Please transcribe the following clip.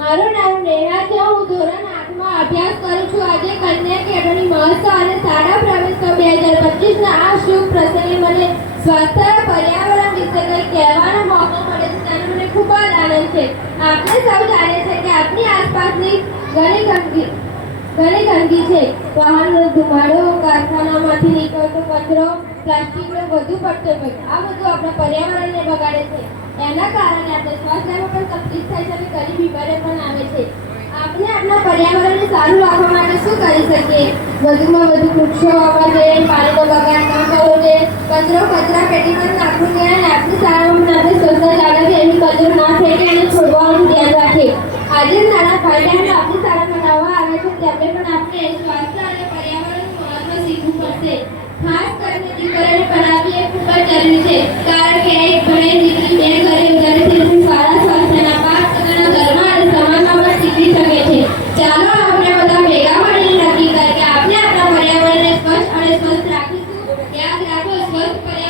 મારું નામ નેહા છે. હું ધોરણ 8 માં અભ્યાસ કરું છું. આજે કન્યા કેળવણી મહોત્સવ અને શાળા પ્રવેશોત્સવ 2025 ના આ શુભ પ્રસંગે મને સ્વાસ્થ્ય પર્યાવરણ વિશે કંઈક કહેવાનો મોકો મળે છે, તેનો મને ખૂબ જ આનંદ છે. આપણે સૌ જાણીએ છીએ કે આપણી આસપાસની ઘણી ગંદકી છે. વાહનનો ધુમાડો, કારખાનામાંથી નીકળતો કચરો, પ્લાસ્ટિકનો વધુ પડતો ઉપયોગ, આ બધું આપણા પર્યાવરણને બગાડે છે. એના કારણે આપણે શ્વાસ લેવામાં પણ તકલીફ થાય છે અને ઘણી બીમારીઓ પણ આવે છે. આપણે આપણા પર્યાવરણને સારું રાખવા માટે શું કરી શકીએ? વધુમાં વધુ વૃક્ષો વાવવા જોઈએ, પાણીનો બગાડ ન કરવો જોઈએ, કચરો કચરા પેટીમાં નાખવો જોઈએ અને આપણી શાળામાં આપણે સ્વચ્છતા જાળવીએ, એવી કચરો ના ફેંકે અને છોડવાનું ધ્યાન રાખીએ. આજે નાના ભાઈ બહેનો આપણી શાળામાં નવા આવે છે, તેમને પણ આપણે સ્વાસ્થ્ય અને પર્યાવરણનું મહત્વ શીખવું પડશે. ખાસ કરીને દીકરીઓને ભણાવવી એ ખૂબ જ જરૂરી છે, કારણ કે એક ભણે દીકરી બે ઘરે ઉજાડે છે. સારા સ્વાસ્થ્યના 5 પોતાના ઘરમાં અને સમાજમાં પણ શીખી શકે છે. ચાલો આપણે બધા ભેગા મળીને નક્કી કરીએ કે આપણે આપણા પર્યાવરણને સ્વચ્છ અને સ્વસ્થ રાખીશું. યાદ રાખો, સ્વચ્છ પર્યાવરણ